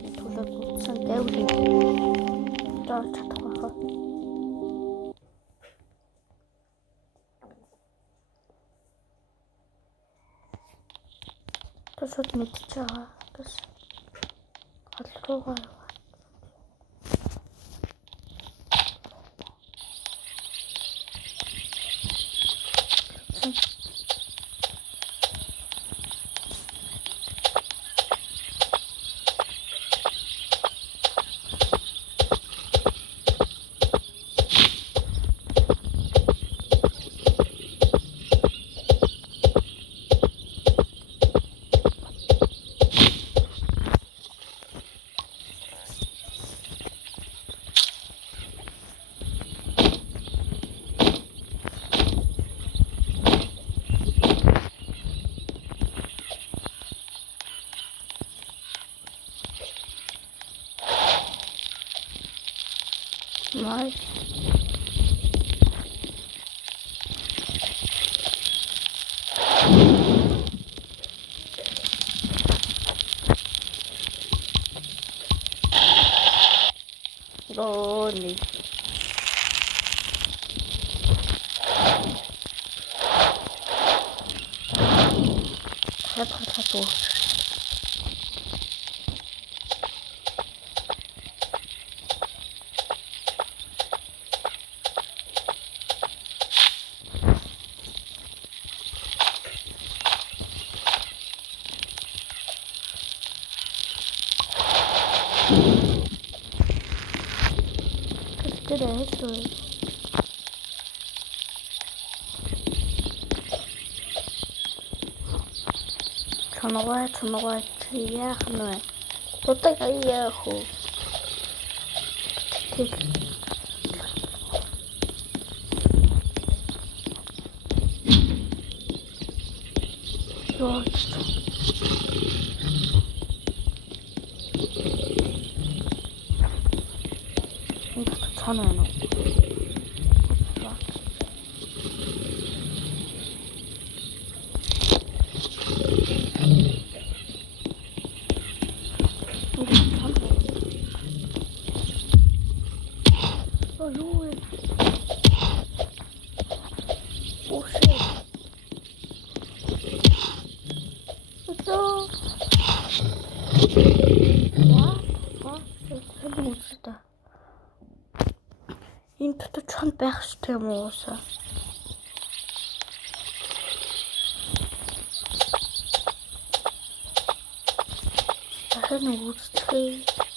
хийх төлөө бүтсэн дэвлийг доор чадах байхаа. Тэсэд мэдчихэе. Тэс хол руугаа яваа. Nice. Rolling. Très. Qu'est-ce que c'est? Чоногой яах нь вэ? Тутаг яах вэ? Тэг. Ёо. Энэ чоноо байна уу? Энэ дотор чон байх хэрэгтэй юм уу уусаа? Дахин үзчихээ.